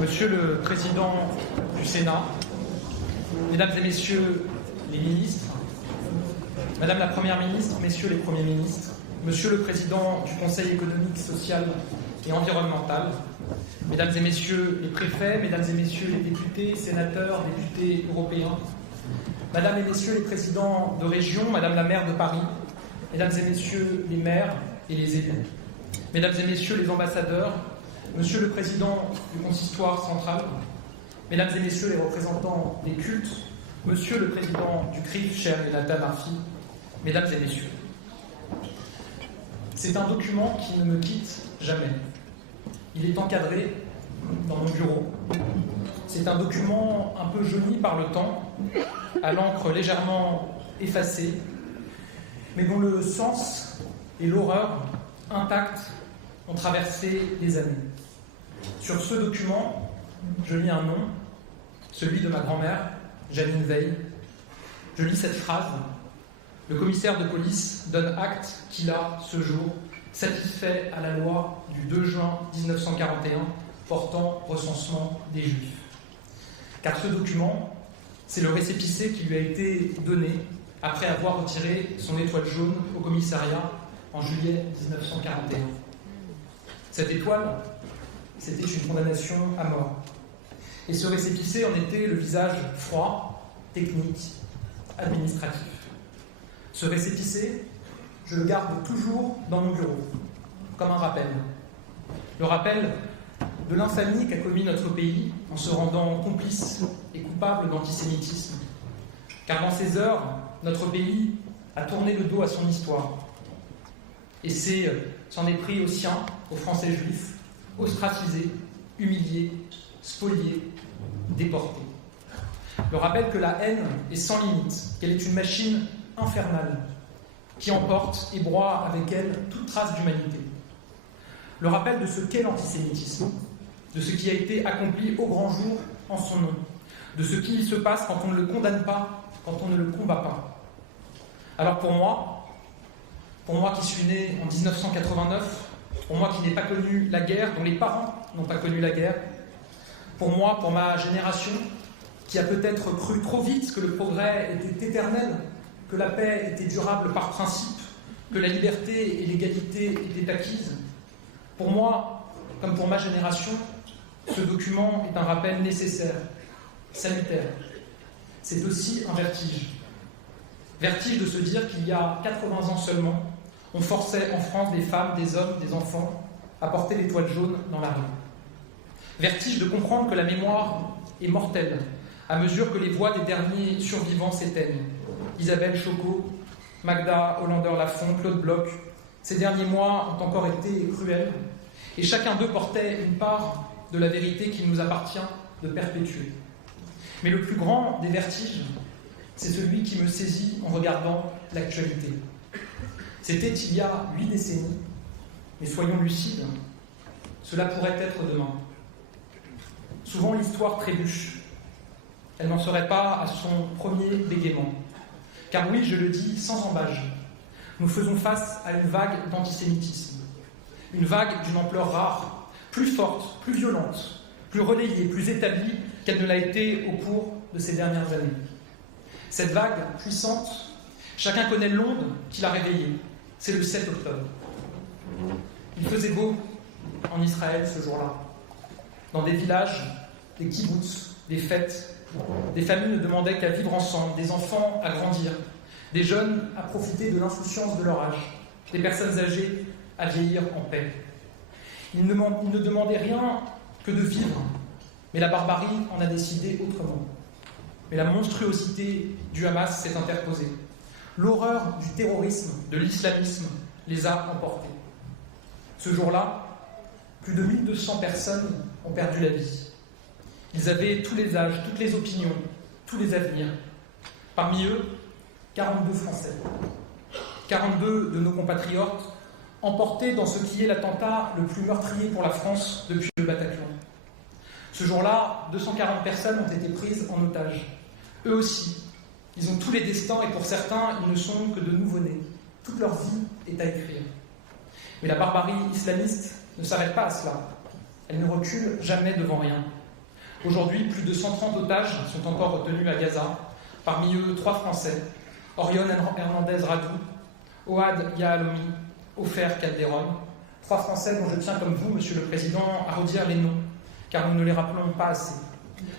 Monsieur le Président du Sénat, Mesdames et Messieurs les ministres, Madame la Première ministre, Messieurs les Premiers ministres, Monsieur le Président du Conseil économique, social et environnemental, Mesdames et Messieurs les préfets, Mesdames et Messieurs les députés, sénateurs, députés européens, Madame et Messieurs les présidents de région, Madame la maire de Paris, Mesdames et Messieurs les maires et les élus, Mesdames et Messieurs les ambassadeurs, Monsieur le Président du Consistoire central, Mesdames et Messieurs les représentants des cultes, Monsieur le Président du CRIF, cher Jonathan Arfi, Mesdames et Messieurs. C'est un document qui ne me quitte jamais. Il est encadré dans mon bureau. C'est un document un peu jauni par le temps, à l'encre légèrement effacée, mais dont le sens et l'horreur intacts ont traversé les années. Sur ce document, je lis un nom, celui de ma grand-mère, Janine Veil. Je lis cette phrase: le commissaire de police donne acte qu'il a, ce jour, satisfait à la loi du 2 juin 1941 portant recensement des Juifs. Car ce document, c'est le récépissé qui lui a été donné après avoir retiré son étoile jaune au commissariat en juillet 1941. Cette étoile, c'était une condamnation à mort. Et ce récépissé en était le visage froid, technique, administratif. Ce récépissé, je le garde toujours dans mon bureau, comme un rappel. Le rappel de l'infamie qu'a commis notre pays en se rendant complice et coupable d'antisémitisme. Car dans ces heures, notre pays a tourné le dos à son histoire. Et s'en est pris aux siens, aux Français juifs, ostracisés, humiliés, spoliés, déportés. Le rappel que la haine est sans limite, qu'elle est une machine infernale, qui emporte et broie avec elle toute trace d'humanité. Le rappel de ce qu'est l'antisémitisme, de ce qui a été accompli au grand jour en son nom, de ce qui se passe quand on ne le condamne pas, quand on ne le combat pas. Alors pour moi qui suis né en 1989, pour moi qui n'ai pas connu la guerre, dont les parents n'ont pas connu la guerre, pour moi, pour ma génération, qui a peut-être cru trop vite que le progrès était éternel, que la paix était durable par principe, que la liberté et l'égalité étaient acquises, pour moi, comme pour ma génération, ce document est un rappel nécessaire, salutaire. C'est aussi un vertige. Vertige de se dire qu'il y a 80 ans seulement, on forçait en France des femmes, des hommes, des enfants à porter l'étoile jaune dans la rue. Vertige de comprendre que la mémoire est mortelle à mesure que les voix des derniers survivants s'éteignent. Isabelle Choco, Magda Hollander-Lafont, Claude Bloch, ces derniers mois ont encore été cruels et chacun d'eux portait une part de la vérité qu'il nous appartient de perpétuer. Mais le plus grand des vertiges, c'est celui qui me saisit en regardant l'actualité. C'était il y a 8 décennies, mais soyons lucides, cela pourrait être demain. Souvent l'histoire trébuche. Elle n'en serait pas à son premier bégaiement. Car oui, je le dis sans embâge, nous faisons face à une vague d'antisémitisme. Une vague d'une ampleur rare, plus forte, plus violente, plus relayée, plus établie qu'elle ne l'a été au cours de ces dernières années. Cette vague puissante, chacun connaît l'onde qui l'a réveillée. C'est le 7 octobre. Il faisait beau en Israël ce jour-là. Dans des villages, des kibboutz, des fêtes, des familles ne demandaient qu'à vivre ensemble, des enfants à grandir, des jeunes à profiter de l'insouciance de leur âge, des personnes âgées à vieillir en paix. Ils ne demandaient rien que de vivre, mais la barbarie en a décidé autrement. Mais la monstruosité du Hamas s'est interposée. L'horreur du terrorisme, de l'islamisme, les a emportés. Ce jour-là, plus de 1200 personnes ont perdu la vie. Ils avaient tous les âges, toutes les opinions, tous les avenirs. Parmi eux, 42 Français. 42 de nos compatriotes emportés dans ce qui est l'attentat le plus meurtrier pour la France depuis le Bataclan. Ce jour-là, 240 personnes ont été prises en otage. Eux aussi, ils ont tous les destins et pour certains, ils ne sont que de nouveau-nés. Toute leur vie est à écrire. Mais la barbarie islamiste ne s'arrête pas à cela. Elle ne recule jamais devant rien. Aujourd'hui, plus de 130 otages sont encore retenus à Gaza, parmi eux 3 Français, Orion Hernandez Radou, Ohad Yahalomi, Ofer Calderon, 3 Français dont je tiens comme vous, Monsieur le Président, à redire les noms, car nous ne les rappelons pas assez.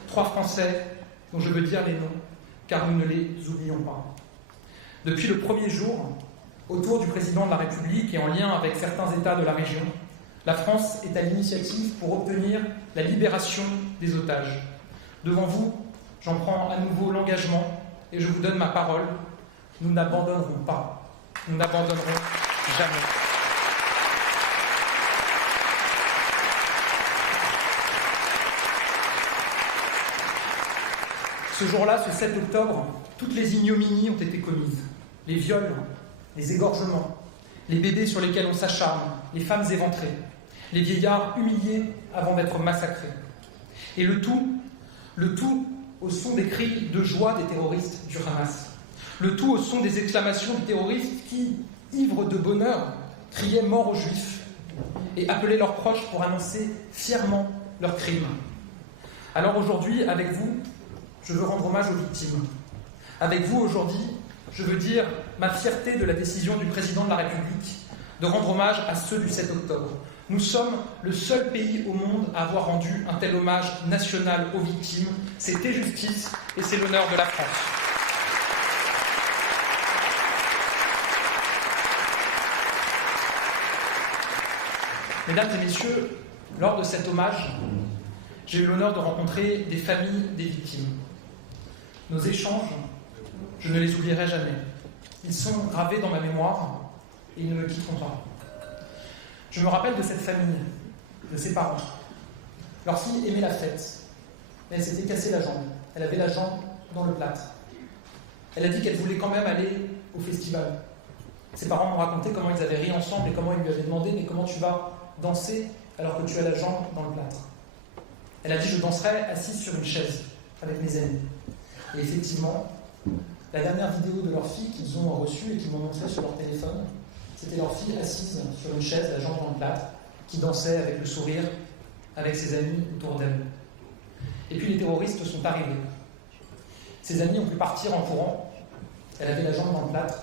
3 Français dont je veux dire les noms, car nous ne les oublions pas. Depuis le premier jour, autour du Président de la République et en lien avec certains États de la région, la France est à l'initiative pour obtenir la libération des otages. Devant vous, j'en prends à nouveau l'engagement et je vous donne ma parole. Nous n'abandonnerons pas. Nous n'abandonnerons jamais. Ce jour-là, ce 7 octobre, toutes les ignominies ont été commises. Les viols, les égorgements, les bébés sur lesquels on s'acharne, les femmes éventrées, les vieillards humiliés avant d'être massacrés. Et le tout au son des cris de joie des terroristes du Hamas. Le tout au son des exclamations des terroristes qui, ivres de bonheur, criaient mort aux Juifs et appelaient leurs proches pour annoncer fièrement leurs crimes. Alors aujourd'hui, avec vous, je veux rendre hommage aux victimes. Avec vous aujourd'hui, je veux dire ma fierté de la décision du Président de la République de rendre hommage à ceux du 7 octobre. Nous sommes le seul pays au monde à avoir rendu un tel hommage national aux victimes. C'était justice et c'est l'honneur de la France. Mesdames et messieurs, lors de cet hommage, j'ai eu l'honneur de rencontrer des familles des victimes. Nos échanges, je ne les oublierai jamais. Ils sont gravés dans ma mémoire et ils ne me quitteront pas. Je me rappelle de cette famille, de ses parents. Leur fille aimait la fête, mais elle s'était cassée la jambe. Elle avait la jambe dans le plâtre. Elle a dit qu'elle voulait quand même aller au festival. Ses parents m'ont raconté comment ils avaient ri ensemble et comment ils lui avaient demandé « Mais comment tu vas danser alors que tu as la jambe dans le plâtre ?» Elle a dit « Je danserai assise sur une chaise avec mes amis. » Et effectivement, la dernière vidéo de leur fille qu'ils ont reçue et qu'ils m'ont montrée sur leur téléphone, c'était leur fille assise sur une chaise, la jambe dans le plâtre, qui dansait avec le sourire, avec ses amis autour d'elle. Et puis les terroristes sont arrivés. Ses amis ont pu partir en courant. Elle avait la jambe dans le plâtre.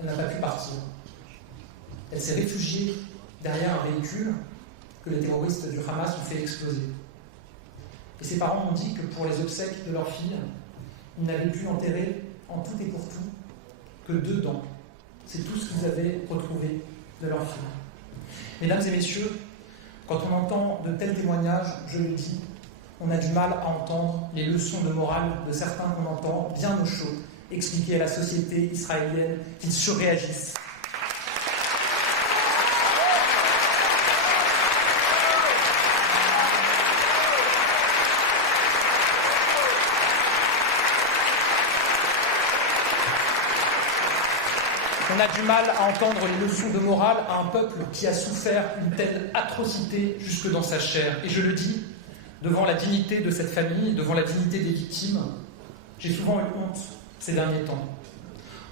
Elle n'a pas pu partir. Elle s'est réfugiée derrière un véhicule que les terroristes du Hamas ont fait exploser. Et ses parents m'ont dit que pour les obsèques de leur fille, ils n'avaient pu enterrer en tout et pour tout que 2 dents. C'est tout ce qu'ils avaient retrouvé de leur fille. Mesdames et messieurs, quand on entend de tels témoignages, je le dis, on a du mal à entendre les leçons de morale de certains qu'on entend bien au chaud expliquer à la société israélienne qu'ils surréagissent. On a du mal à entendre les leçons de morale à un peuple qui a souffert une telle atrocité jusque dans sa chair. Et je le dis, devant la dignité de cette famille, devant la dignité des victimes, j'ai souvent eu honte ces derniers temps.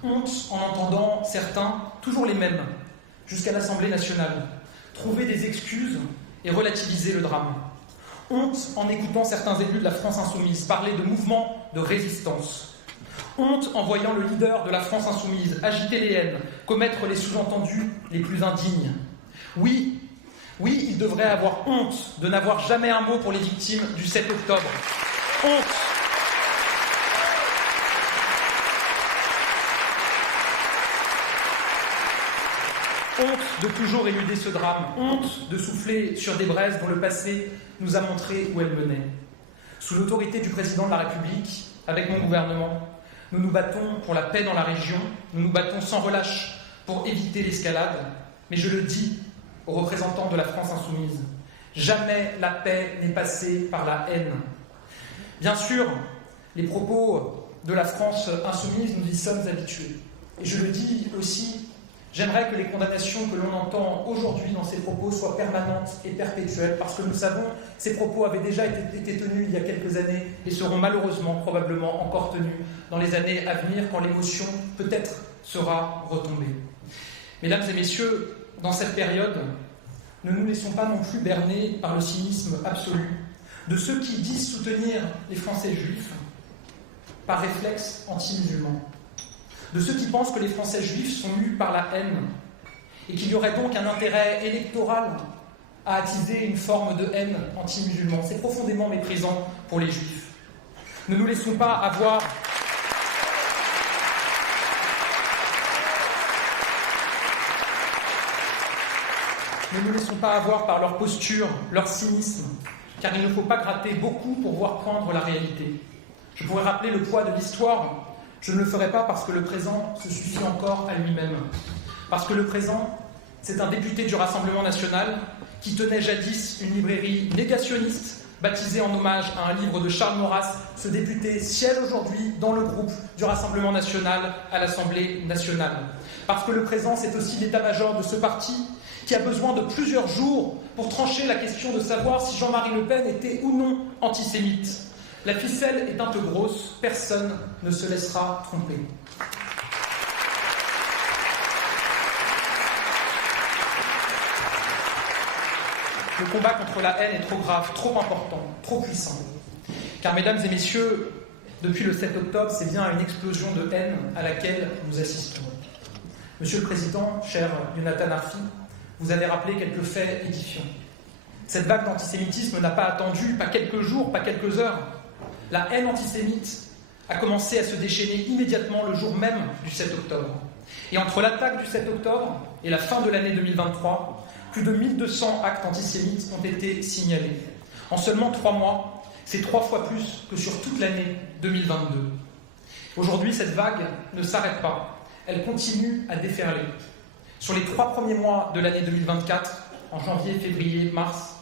Honte en entendant certains, toujours les mêmes, jusqu'à l'Assemblée nationale, trouver des excuses et relativiser le drame. Honte en écoutant certains élus de la France insoumise parler de mouvements de résistance. Honte en voyant le leader de la France insoumise agiter les haines, commettre les sous-entendus les plus indignes. Oui, il devrait avoir honte de n'avoir jamais un mot pour les victimes du 7 octobre. Honte. Honte de toujours éluder ce drame. Honte de souffler sur des braises dont le passé nous a montré où elles menaient. Sous l'autorité du président de la République, avec mon gouvernement, nous nous battons pour la paix dans la région, nous nous battons sans relâche pour éviter l'escalade, mais je le dis aux représentants de la France insoumise, jamais la paix n'est passée par la haine. Bien sûr, les propos de la France insoumise, nous y sommes habitués. Et je le dis aussi, j'aimerais que les condamnations que l'on entend aujourd'hui dans ces propos soient permanentes et perpétuelles, parce que nous savons, ces propos avaient déjà été tenus il y a quelques années et seront malheureusement, probablement encore tenus dans les années à venir, quand l'émotion, peut-être, sera retombée. Mesdames et messieurs, dans cette période, ne nous laissons pas non plus berner par le cynisme absolu de ceux qui disent soutenir les Français juifs par réflexe anti-musulman, de ceux qui pensent que les Français juifs sont mus par la haine et qu'il y aurait donc un intérêt électoral à attiser une forme de haine anti-musulman. C'est profondément méprisant pour les juifs. Ne nous laissons pas avoir par leur posture, leur cynisme, car il ne faut pas gratter beaucoup pour voir poindre la réalité. Je pourrais rappeler le poids de l'histoire, je ne le ferai pas parce que le présent se suffit encore à lui-même. Parce que le présent, c'est un député du Rassemblement national qui tenait jadis une librairie négationniste baptisée en hommage à un livre de Charles Maurras. Ce député siège aujourd'hui dans le groupe du Rassemblement national à l'Assemblée nationale. Parce que le présent, c'est aussi l'état-major de ce parti qui a besoin de plusieurs jours pour trancher la question de savoir si Jean-Marie Le Pen était ou non antisémite. La ficelle est un peu grosse, personne ne se laissera tromper. Le combat contre la haine est trop grave, trop important, trop puissant. Car, mesdames et messieurs, depuis le 7 octobre, c'est bien une explosion de haine à laquelle nous assistons. Monsieur le Président, cher Yonatan Arfi, vous avez rappelé quelques faits édifiants. Cette vague d'antisémitisme n'a pas attendu, pas quelques jours, pas quelques heures. La haine antisémite a commencé à se déchaîner immédiatement le jour même du 7 octobre. Et entre l'attaque du 7 octobre et la fin de l'année 2023, plus de 1200 actes antisémites ont été signalés. En seulement 3 mois, c'est 3 fois plus que sur toute l'année 2022. Aujourd'hui, cette vague ne s'arrête pas. Elle continue à déferler. Sur les 3 premiers mois de l'année 2024, en janvier, février, mars,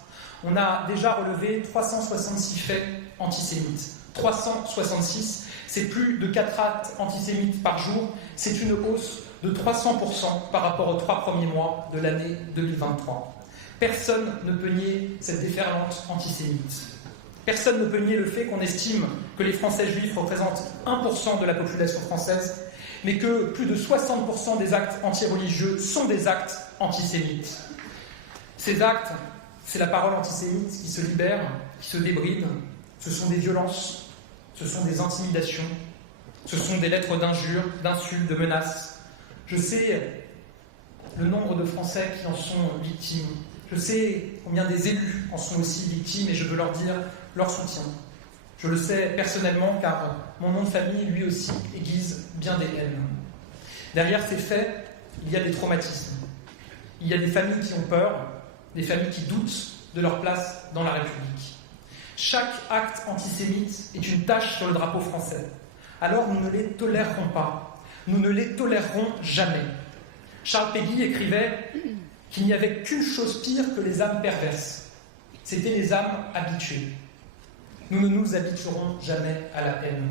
on a déjà relevé 366 faits antisémites. 366, c'est plus de 4 actes antisémites par jour. C'est une hausse de 300% par rapport aux 3 premiers mois de l'année 2023. Personne ne peut nier cette déferlante antisémite. Personne ne peut nier le fait qu'on estime que les Français juifs représentent 1% de la population française, mais que plus de 60% des actes antireligieux sont des actes antisémites. Ces actes, c'est la parole antisémite qui se libère, qui se débride. Ce sont des violences, ce sont des intimidations, ce sont des lettres d'injures, d'insultes, de menaces. Je sais le nombre de Français qui en sont victimes. Je sais combien des élus en sont aussi victimes et je veux leur dire leur soutien. Je le sais personnellement car mon nom de famille, lui aussi, aiguise bien des haines. Derrière ces faits, il y a des traumatismes. Il y a des familles qui ont peur, des familles qui doutent de leur place dans la République. Chaque acte antisémite est une tache sur le drapeau français. Alors nous ne les tolérerons pas. Nous ne les tolérerons jamais. Charles Péguy écrivait qu'il n'y avait qu'une chose pire que les âmes perverses. C'était les âmes habituées. Nous ne nous habituerons jamais à la haine.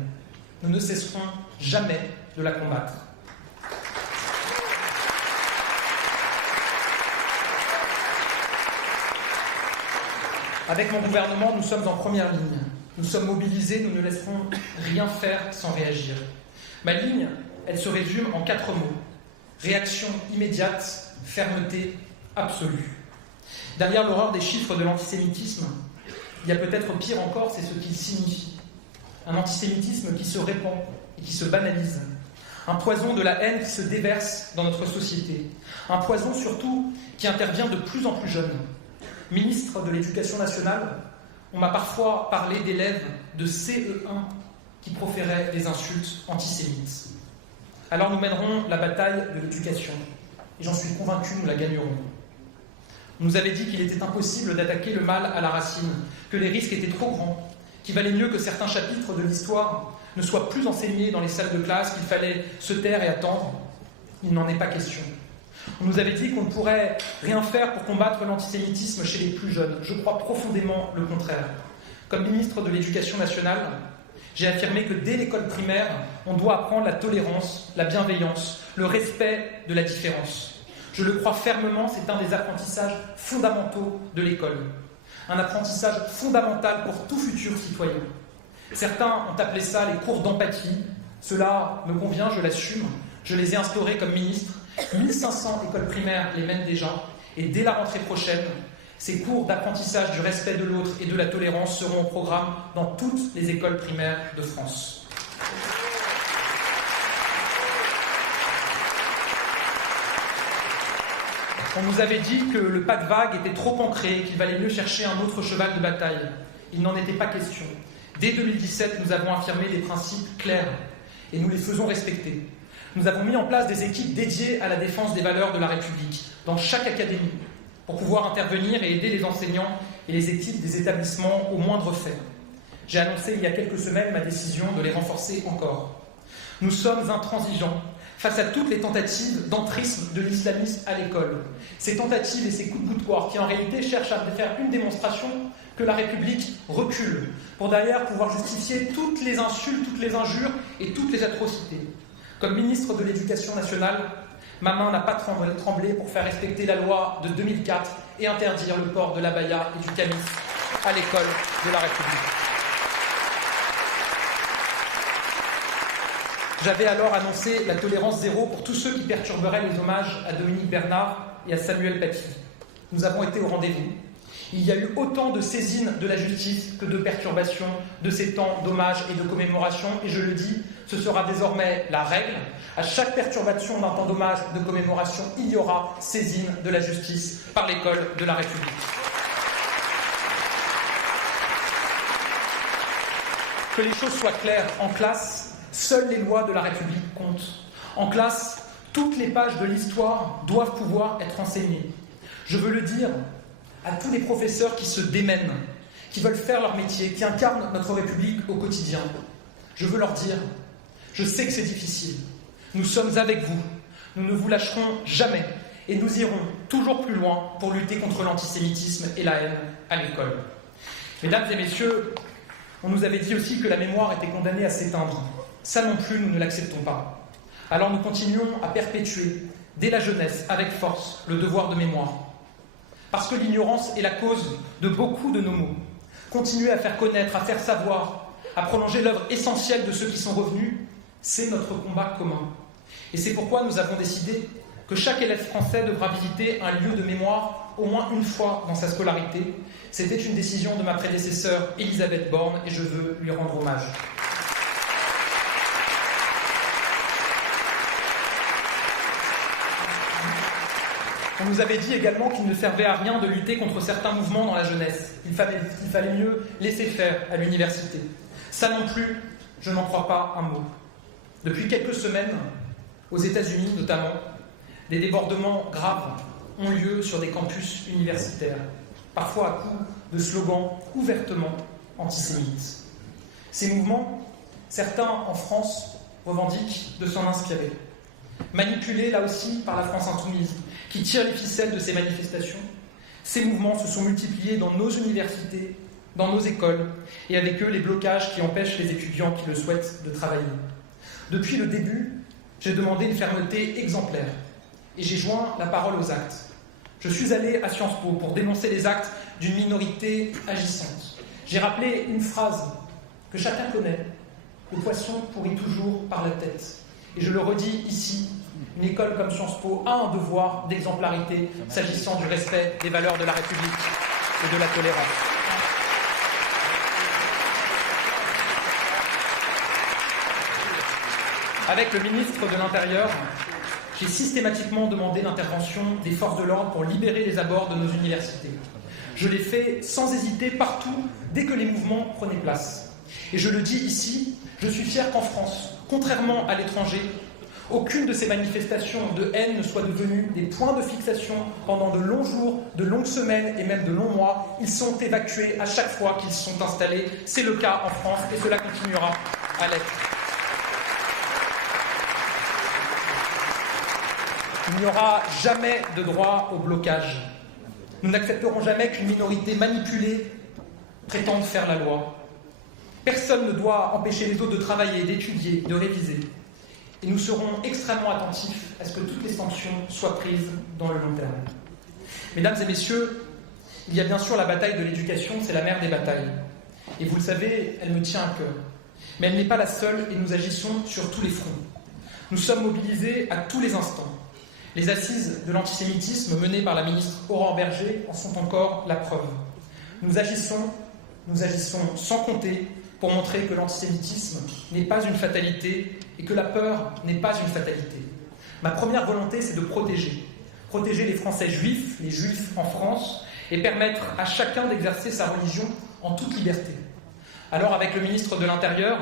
Nous ne cesserons jamais de la combattre. Avec mon gouvernement, nous sommes en première ligne. Nous sommes mobilisés, nous ne laisserons rien faire sans réagir. Ma ligne, elle se résume en 4 mots. Réaction immédiate, fermeté absolue. Derrière l'horreur des chiffres de l'antisémitisme, il y a peut-être pire encore, c'est ce qu'il signifie. Un antisémitisme qui se répand et qui se banalise. Un poison de la haine qui se déverse dans notre société. Un poison surtout qui intervient de plus en plus jeune. Ministre de l'Éducation nationale, on m'a parfois parlé d'élèves de CE1 qui proféraient des insultes antisémites. Alors nous mènerons la bataille de l'éducation. Et j'en suis convaincu, nous la gagnerons. On nous avait dit qu'il était impossible d'attaquer le mal à la racine, que les risques étaient trop grands, qu'il valait mieux que certains chapitres de l'histoire ne soient plus enseignés dans les salles de classe, qu'il fallait se taire et attendre. Il n'en est pas question. On nous avait dit qu'on ne pourrait rien faire pour combattre l'antisémitisme chez les plus jeunes. Je crois profondément le contraire. Comme ministre de l'Éducation nationale, j'ai affirmé que dès l'école primaire, on doit apprendre la tolérance, la bienveillance, le respect de la différence. Je le crois fermement, c'est un des apprentissages fondamentaux de l'école. Un apprentissage fondamental pour tout futur citoyen. Certains ont appelé ça les cours d'empathie. Cela me convient, je l'assume. Je les ai instaurés comme ministre. 1500 écoles primaires les mènent déjà. Et dès la rentrée prochaine, Ces cours d'apprentissage du respect de l'autre et de la tolérance seront au programme dans toutes les écoles primaires de France. On nous avait dit que le pas de vague était trop ancré, qu'il valait mieux chercher un autre cheval de bataille. Il n'en était pas question. Dès 2017, nous avons affirmé des principes clairs et nous les faisons respecter. Nous avons mis en place des équipes dédiées à la défense des valeurs de la République dans chaque académie pour pouvoir intervenir et aider les enseignants et les équipes des établissements au moindre fait. J'ai annoncé il y a quelques semaines ma décision de les renforcer encore. Nous sommes intransigeants face à toutes les tentatives d'entrisme de l'islamisme à l'école. Ces tentatives et ces coups de boutoir qui en réalité cherchent à faire une démonstration que la République recule, pour derrière pouvoir justifier toutes les insultes, toutes les injures et toutes les atrocités. Comme ministre de l'Éducation nationale, ma main n'a pas tremblé pour faire respecter la loi de 2004 et interdire le port de l'abaya et du camis à l'école de la République. J'avais alors annoncé la tolérance zéro pour tous ceux qui perturberaient les hommages à Dominique Bernard et à Samuel Paty. Nous avons été au rendez-vous. Il y a eu autant de saisines de la justice que de perturbations de ces temps d'hommage et de commémoration, et je le dis, ce sera désormais la règle. À chaque perturbation d'un temps d'hommage, de commémoration, il y aura saisine de la justice par l'école de la République. Que les choses soient claires, en classe, seules les lois de la République comptent. En classe, toutes les pages de l'histoire doivent pouvoir être enseignées. Je veux le dire à tous les professeurs qui se démènent, qui veulent faire leur métier, qui incarnent notre République au quotidien. Je veux leur dire, je sais que c'est difficile. Nous sommes avec vous. Nous ne vous lâcherons jamais. Et nous irons toujours plus loin pour lutter contre l'antisémitisme et la haine à l'école. Mesdames et messieurs, on nous avait dit aussi que la mémoire était condamnée à s'éteindre. Ça non plus, nous ne l'acceptons pas. Alors nous continuons à perpétuer, dès la jeunesse, avec force, le devoir de mémoire. Parce que l'ignorance est la cause de beaucoup de nos maux. Continuer à faire connaître, à faire savoir, à prolonger l'œuvre essentielle de ceux qui sont revenus, c'est notre combat commun. Et c'est pourquoi nous avons décidé que chaque élève français devra visiter un lieu de mémoire au moins une fois dans sa scolarité. C'était une décision de ma prédécesseure Elisabeth Borne et je veux lui rendre hommage. On nous avait dit également qu'il ne servait à rien de lutter contre certains mouvements dans la jeunesse. Il fallait mieux laisser faire à l'université. Ça non plus, je n'en crois pas un mot. Depuis quelques semaines, aux États-Unis notamment, des débordements graves ont lieu sur des campus universitaires, parfois à coups de slogans ouvertement antisémites. Ces mouvements, certains en France revendiquent de s'en inspirer. Manipulés là aussi par la France insoumise, qui tire les ficelles de ces manifestations, ces mouvements se sont multipliés dans nos universités, dans nos écoles, et avec eux les blocages qui empêchent les étudiants qui le souhaitent de travailler. Depuis le début, j'ai demandé une fermeté exemplaire, et j'ai joint la parole aux actes. Je suis allé à Sciences Po pour dénoncer les actes d'une minorité agissante. J'ai rappelé une phrase que chacun connaît, « Le poisson pourrit toujours par la tête ». Et je le redis ici, une école comme Sciences Po a un devoir d'exemplarité s'agissant du respect des valeurs de la République et de la tolérance. Avec le ministre de l'Intérieur, j'ai systématiquement demandé l'intervention des forces de l'ordre pour libérer les abords de nos universités. Je l'ai fait sans hésiter partout dès que les mouvements prenaient place. Et je le dis ici, je suis fier qu'en France, contrairement à l'étranger, aucune de ces manifestations de haine ne soit devenue des points de fixation pendant de longs jours, de longues semaines et même de longs mois. Ils sont évacués à chaque fois qu'ils sont installés. C'est le cas en France et cela continuera à l'être. Il n'y aura jamais de droit au blocage. Nous n'accepterons jamais qu'une minorité manipulée prétende faire la loi. Personne ne doit empêcher les autres de travailler, d'étudier, de réviser. Et nous serons extrêmement attentifs à ce que toutes les sanctions soient prises dans le long terme. Mesdames et messieurs, il y a bien sûr la bataille de l'éducation, c'est la mère des batailles. Et vous le savez, elle me tient à cœur. Mais elle n'est pas la seule et nous agissons sur tous les fronts. Nous sommes mobilisés à tous les instants. Les assises de l'antisémitisme menées par la ministre Aurore Bergé en sont encore la preuve. Nous agissons sans compter pour montrer que l'antisémitisme n'est pas une fatalité et que la peur n'est pas une fatalité. Ma première volonté, c'est de protéger les Français juifs, les Juifs en France, et permettre à chacun d'exercer sa religion en toute liberté. Alors, avec le ministre de l'Intérieur,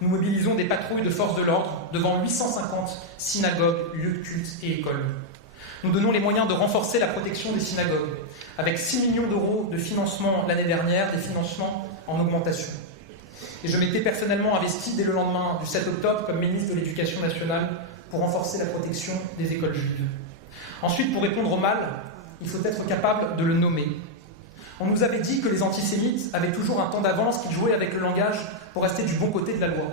nous mobilisons des patrouilles de forces de l'ordre devant 850 synagogues, lieux de culte et écoles. Nous donnons les moyens de renforcer la protection des synagogues, avec 6 millions d'euros de financement l'année dernière, des financements en augmentation. Et je m'étais personnellement investi dès le lendemain du 7 octobre comme ministre de l'Éducation nationale pour renforcer la protection des écoles juives. Ensuite, pour répondre au mal, il faut être capable de le nommer. On nous avait dit que les antisémites avaient toujours un temps d'avance, qu'ils jouaient avec le langage pour rester du bon côté de la loi.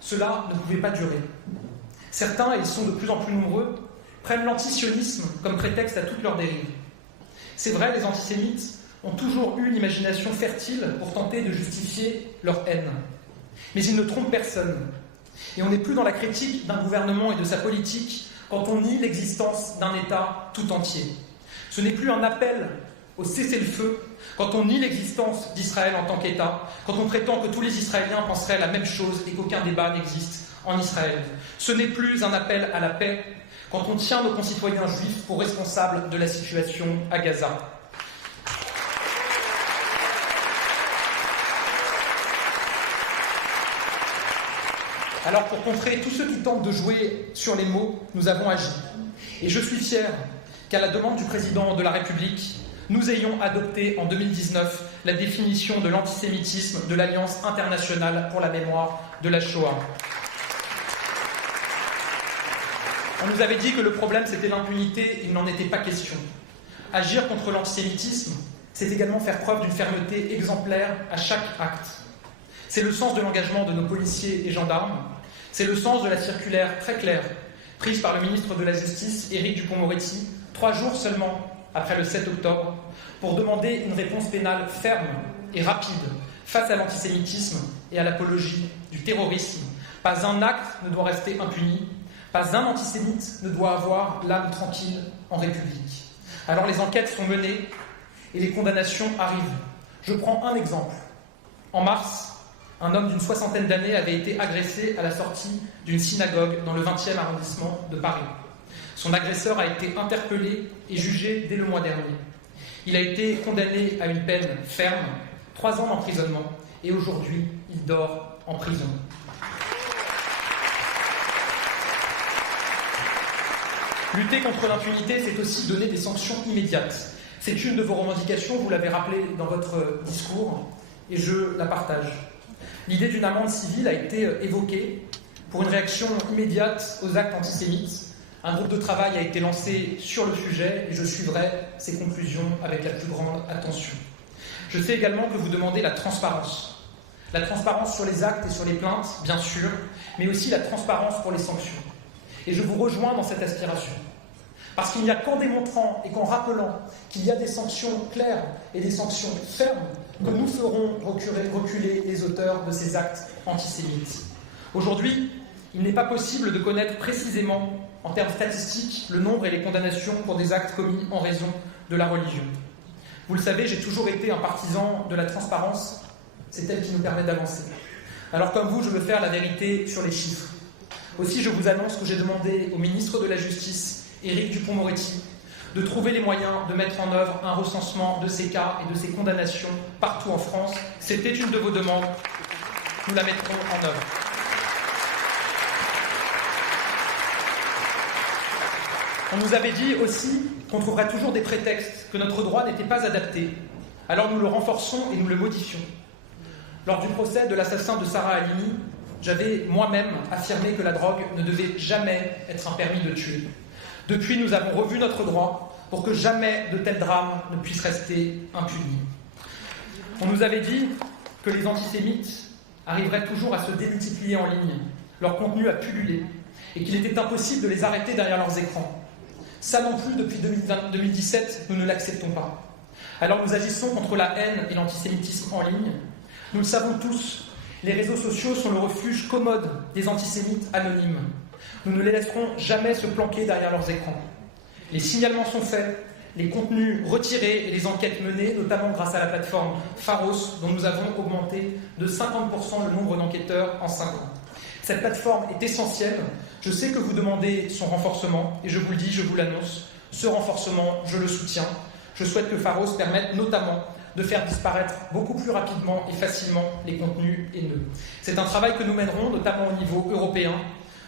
Cela ne pouvait pas durer. Certains, et ils sont de plus en plus nombreux, prennent l'antisionisme comme prétexte à toutes leurs dérives. C'est vrai, les antisémites ont toujours eu l'imagination fertile pour tenter de justifier leur haine. Mais ils ne trompent personne. Et on n'est plus dans la critique d'un gouvernement et de sa politique quand on nie l'existence d'un État tout entier. Ce n'est plus un appel au cessez-le-feu quand on nie l'existence d'Israël en tant qu'État, quand on prétend que tous les Israéliens penseraient la même chose et qu'aucun débat n'existe en Israël. Ce n'est plus un appel à la paix quand on tient nos concitoyens juifs pour responsables de la situation à Gaza. Alors, pour contrer tous ceux qui tentent de jouer sur les mots, nous avons agi. Et je suis fier qu'à la demande du président de la République, nous ayons adopté en 2019 la définition de l'antisémitisme de l'Alliance internationale pour la mémoire de la Shoah. On nous avait dit que le problème c'était l'impunité, il n'en était pas question. Agir contre l'antisémitisme, c'est également faire preuve d'une fermeté exemplaire à chaque acte. C'est le sens de l'engagement de nos policiers et gendarmes, c'est le sens de la circulaire très claire prise par le ministre de la Justice, Éric Dupond-Moretti, 3 jours seulement après le 7 octobre, pour demander une réponse pénale ferme et rapide face à l'antisémitisme et à l'apologie du terrorisme. Pas un acte ne doit rester impuni, pas un antisémite ne doit avoir l'âme tranquille en République. Alors les enquêtes sont menées et les condamnations arrivent. Je prends un exemple. En mars, un homme d'une 60aine d'années avait été agressé à la sortie d'une synagogue dans le 20e arrondissement de Paris. Son agresseur a été interpellé et jugé dès le mois dernier. Il a été condamné à une peine ferme, 3 ans d'emprisonnement, et aujourd'hui, il dort en prison. Lutter contre l'impunité, c'est aussi donner des sanctions immédiates. C'est une de vos revendications, vous l'avez rappelé dans votre discours, et je la partage. L'idée d'une amende civile a été évoquée pour une réaction immédiate aux actes antisémites. Un groupe de travail a été lancé sur le sujet et je suivrai ses conclusions avec la plus grande attention. Je sais également que vous demandez la transparence. La transparence sur les actes et sur les plaintes, bien sûr, mais aussi la transparence pour les sanctions. Et je vous rejoins dans cette aspiration. Parce qu'il n'y a qu'en démontrant et qu'en rappelant qu'il y a des sanctions claires et des sanctions fermes que nous ferons reculer les auteurs de ces actes antisémites. Aujourd'hui, il n'est pas possible de connaître précisément, en termes statistiques, le nombre et les condamnations pour des actes commis en raison de la religion. Vous le savez, j'ai toujours été un partisan de la transparence, c'est elle qui nous permet d'avancer. Alors comme vous, je veux faire la vérité sur les chiffres. Aussi, je vous annonce que j'ai demandé au ministre de la Justice, Éric Dupond-Moretti, de trouver les moyens de mettre en œuvre un recensement de ces cas et de ces condamnations partout en France. C'était une de vos demandes. Nous la mettrons en œuvre. On nous avait dit aussi qu'on trouverait toujours des prétextes, que notre droit n'était pas adapté. Alors nous le renforçons et nous le modifions. Lors du procès de l'assassin de Sarah Halimi, j'avais moi-même affirmé que la drogue ne devait jamais être un permis de tuer. Depuis, nous avons revu notre droit pour que jamais de tels drames ne puissent rester impunis. On nous avait dit que les antisémites arriveraient toujours à se démultiplier en ligne, leur contenu a pullulé, et qu'il était impossible de les arrêter derrière leurs écrans. Ça non plus, depuis 2017, nous ne l'acceptons pas. Alors nous agissons contre la haine et l'antisémitisme en ligne. Nous le savons tous, les réseaux sociaux sont le refuge commode des antisémites anonymes. Nous ne les laisserons jamais se planquer derrière leurs écrans. Les signalements sont faits, les contenus retirés et les enquêtes menées, notamment grâce à la plateforme Pharos, dont nous avons augmenté de 50% le nombre d'enquêteurs en 5 ans. Cette plateforme est essentielle. Je sais que vous demandez son renforcement, et je vous le dis, je vous l'annonce, ce renforcement, je le soutiens. Je souhaite que Pharos permette notamment de faire disparaître beaucoup plus rapidement et facilement les contenus haineux. C'est un travail que nous mènerons, notamment au niveau européen.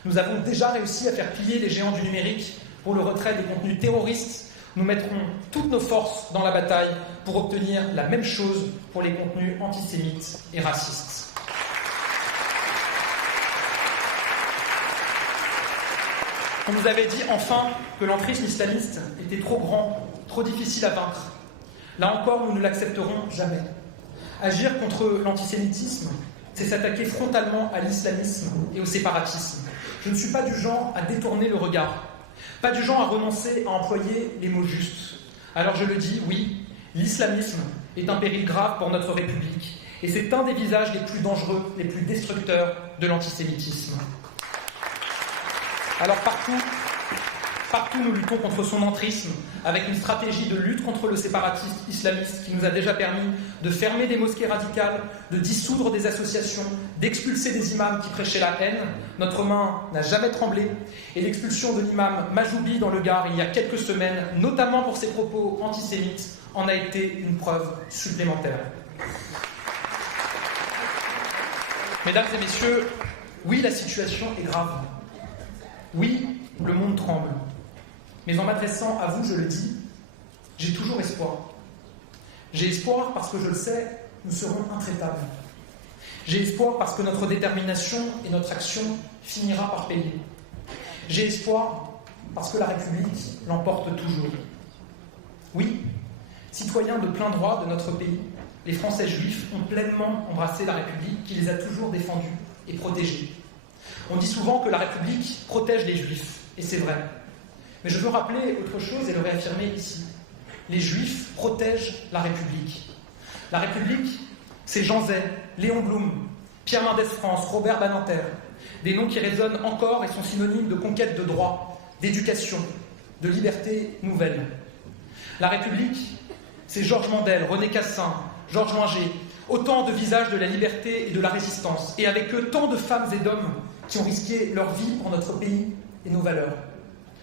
Nous avons déjà réussi à faire plier les géants du numérique pour le retrait des contenus terroristes. Nous mettrons toutes nos forces dans la bataille pour obtenir la même chose pour les contenus antisémites et racistes. On nous avait dit enfin que l'entrisme islamiste était trop grand, trop difficile à vaincre. Là encore, nous ne l'accepterons jamais. Agir contre l'antisémitisme, c'est s'attaquer frontalement à l'islamisme et au séparatisme. Je ne suis pas du genre à détourner le regard, pas du genre à renoncer à employer les mots justes. Alors je le dis, oui, l'islamisme est un péril grave pour notre République, et c'est un des visages les plus dangereux, les plus destructeurs de l'antisémitisme. Alors partout, nous luttons contre son entrisme, avec une stratégie de lutte contre le séparatisme islamiste qui nous a déjà permis de fermer des mosquées radicales, de dissoudre des associations, d'expulser des imams qui prêchaient la haine. Notre main n'a jamais tremblé, et l'expulsion de l'imam Majoubi dans le Gard il y a quelques semaines, notamment pour ses propos antisémites, en a été une preuve supplémentaire. Mesdames et messieurs, oui, la situation est grave. Oui, le monde tremble. Mais en m'adressant à vous, je le dis, j'ai toujours espoir. J'ai espoir parce que je le sais, nous serons intraitables. J'ai espoir parce que notre détermination et notre action finira par payer. J'ai espoir parce que la République l'emporte toujours. Oui, citoyens de plein droit de notre pays, les Français juifs ont pleinement embrassé la République qui les a toujours défendus et protégés. On dit souvent que la République protège les Juifs, et c'est vrai. Mais je veux rappeler autre chose et le réaffirmer ici. Les Juifs protègent la République. La République, c'est Jean Zay, Léon Blum, Pierre Mendès France, Robert Badinter, des noms qui résonnent encore et sont synonymes de conquête de droits, d'éducation, de liberté nouvelle. La République, c'est Georges Mandel, René Cassin, Georges Loinger, autant de visages de la liberté et de la résistance, et avec eux tant de femmes et d'hommes qui ont risqué leur vie pour notre pays et nos valeurs.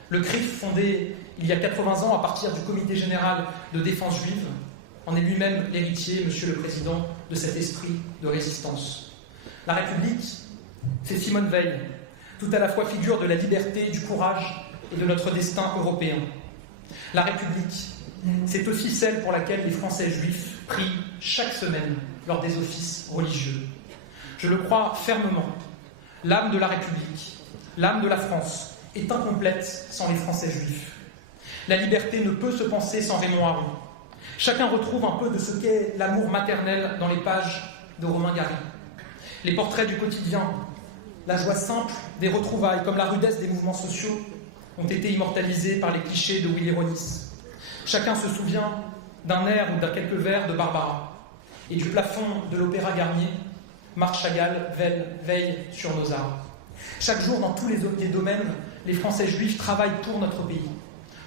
Le CRIF, fondé il y a 80 ans à partir du Comité général de défense juive, en est lui-même l'héritier, Monsieur le Président, de cet esprit de résistance. La République, c'est Simone Veil, tout à la fois figure de la liberté, du courage et de notre destin européen. La République, c'est aussi celle pour laquelle les Français juifs prient chaque semaine lors des offices religieux. Je le crois fermement. L'âme de la République, l'âme de la France, est incomplète sans les Français juifs. La liberté ne peut se penser sans Raymond Aron. Chacun retrouve un peu de ce qu'est l'amour maternel dans les pages de Romain Gary. Les portraits du quotidien, la joie simple des retrouvailles, comme la rudesse des mouvements sociaux, ont été immortalisés par les clichés de Willy Ronis. Chacun se souvient d'un air ou d'un quelques vers de Barbara, et du plafond de l'Opéra Garnier, Marc Chagall veille sur nos arts. Chaque jour, dans tous les domaines, les Français juifs travaillent pour notre pays,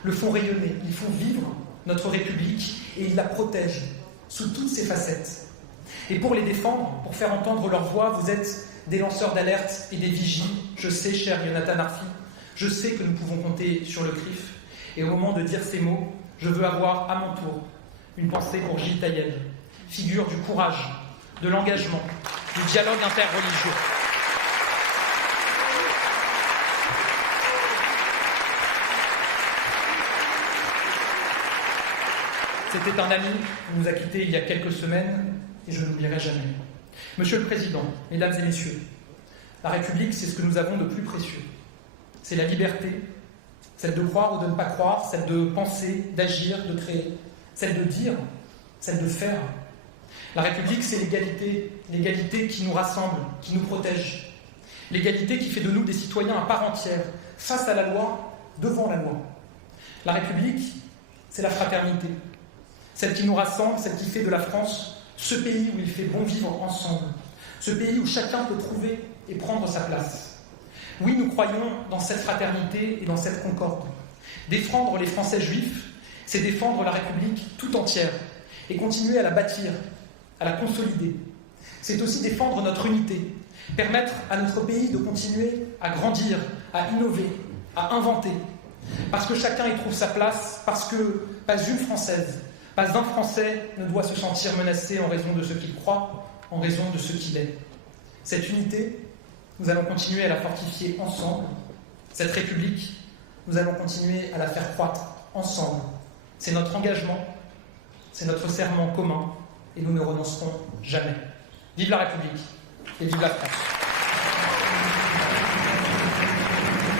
le font rayonner, ils font vivre notre République et ils la protègent sous toutes ses facettes. Et pour les défendre, pour faire entendre leur voix, vous êtes des lanceurs d'alerte et des vigies. Je sais, cher Yonatan Arfi, je sais que nous pouvons compter sur le CRIF. Et au moment de dire ces mots, je veux avoir à mon tour une pensée pour Gilles Taïeb, figure du courage, de l'engagement, du dialogue interreligieux. C'était un ami qui nous a quittés il y a quelques semaines et je ne l'oublierai jamais. Monsieur le Président, Mesdames et Messieurs, la République, c'est ce que nous avons de plus précieux. C'est la liberté, celle de croire ou de ne pas croire, celle de penser, d'agir, de créer, celle de dire, celle de faire. La République, c'est l'égalité, l'égalité qui nous rassemble, qui nous protège. L'égalité qui fait de nous des citoyens à part entière, face à la loi, devant la loi. La République, c'est la fraternité, celle qui nous rassemble, celle qui fait de la France ce pays où il fait bon vivre ensemble, ce pays où chacun peut trouver et prendre sa place. Oui, nous croyons dans cette fraternité et dans cette concorde. Défendre les Français juifs, c'est défendre la République tout entière et continuer à la bâtir, à la consolider. C'est aussi défendre notre unité, permettre à notre pays de continuer à grandir, à innover, à inventer, parce que chacun y trouve sa place, parce que pas une Française, pas un Français ne doit se sentir menacé en raison de ce qu'il croit, en raison de ce qu'il est. Cette unité, nous allons continuer à la fortifier ensemble. Cette République, nous allons continuer à la faire croître ensemble. C'est notre engagement, c'est notre serment commun, et nous ne renoncerons jamais. Vive la République et vive la France.